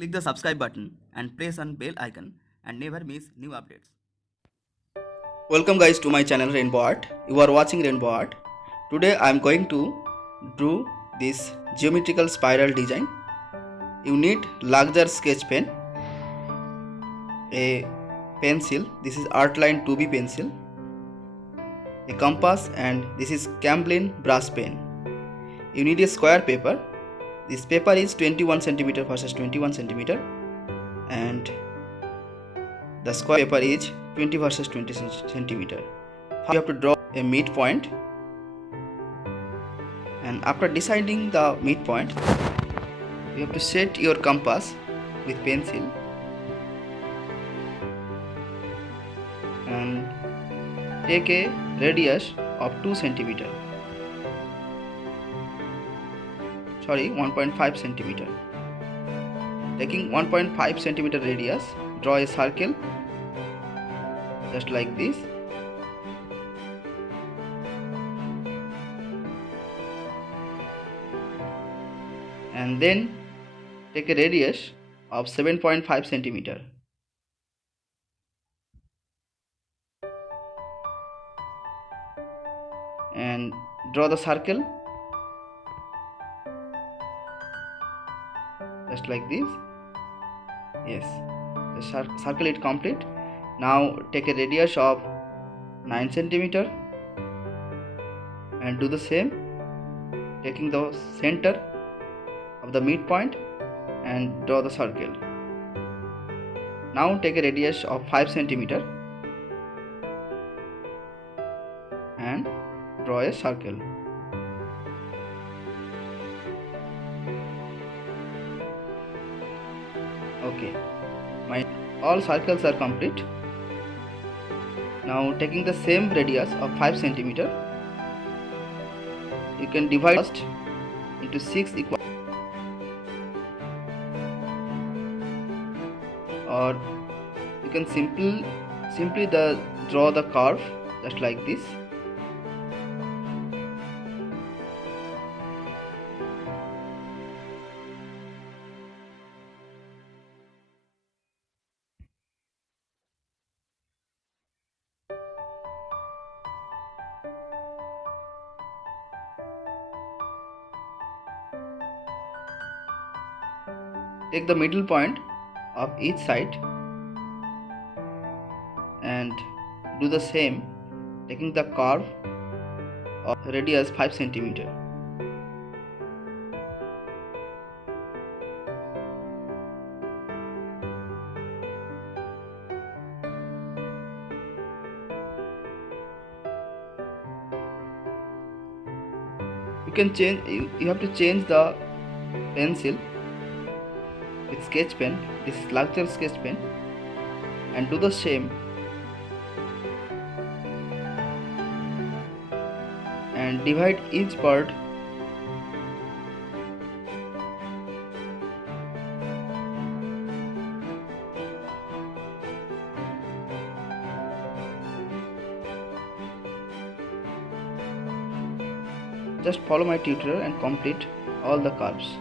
Click the subscribe button and press on bell icon and never miss new updates. Welcome guys to my channel Rainbow Art. You are watching Rainbow Art. Today I am going to draw this geometrical spiral design. You need LUXOR sketch pen, a pencil, this is Artline 2B pencil, a compass, and this is camlin brush pen. You need a square paper. This paper is 21 cm versus 21 cm, and the square paper is 20 versus 20 cm. You have to draw a midpoint, and after deciding the midpoint, you have to set your compass with pencil and take a radius of 2 cm. Sorry, 1.5 cm. Taking 1.5 cm radius, draw a circle just like this. And then take a radius of 7.5 cm. And draw the circle just like this. Yes, the circle is complete. Now take a radius of 9 cm and do the same, taking the center of the midpoint and draw the circle. Now take a radius of 5 cm and draw a circle. Okay, all circles are complete. Now taking the same radius of 5 cm, you can divide first into 6 equal, or you can simply draw the curve just like this. Take the middle point of each side and do the same, taking the curve of radius 5 cm. You have to change the pencil with sketch pen. This is LUXOR sketch pen, and do the same and divide each part just follow my tutorial and complete all the curves.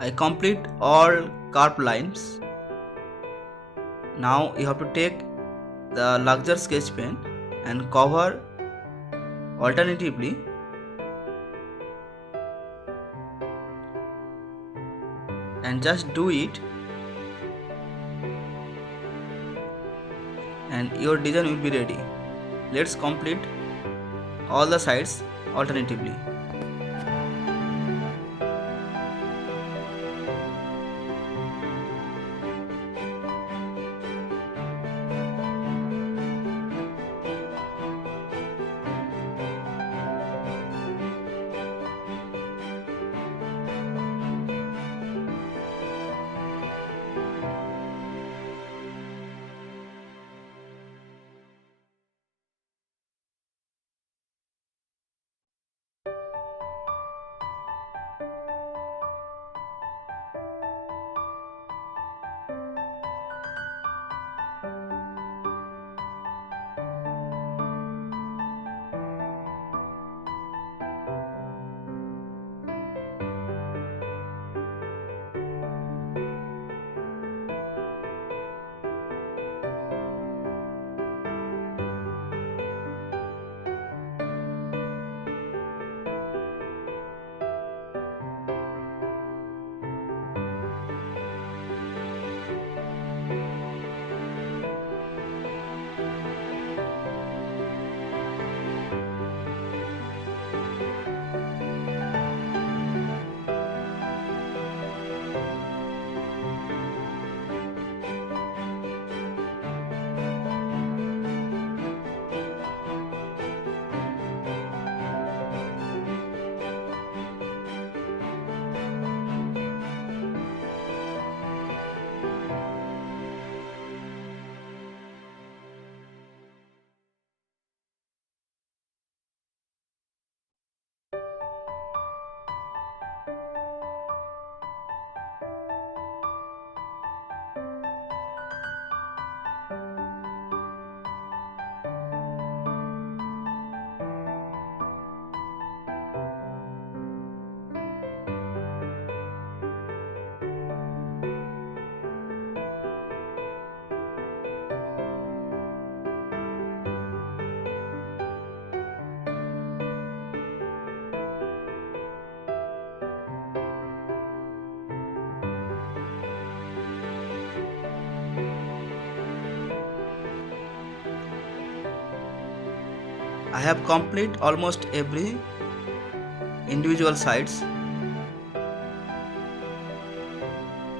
I complete all curved lines. Now you have to take the LUXOR sketch pen and cover alternatively, and just do it, and your design will be ready. Let's complete all the sides alternatively. I have complete almost every individual sides.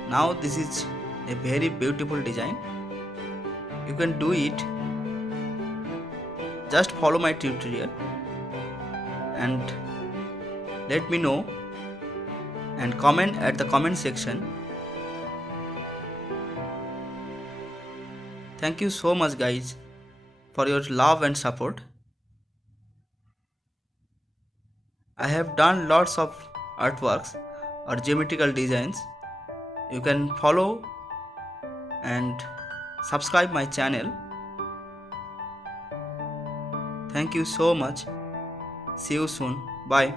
Now this is a very beautiful design. You can do it. Just follow my tutorial and let me know and comment at the comment section. Thank you so much guys for your love and support. I have done lots of artworks or geometrical designs. You can follow and subscribe my channel. Thank you so much. See you soon. Bye.